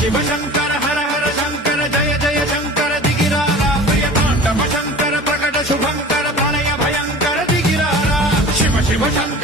शिव शंकर हर हर शंकर जय जय शंकर दिगिरारा प्रिय तांडव शंकर प्रकट शुभंकर प्रणय भयंकर दिगिरारा शिव शिव शंकर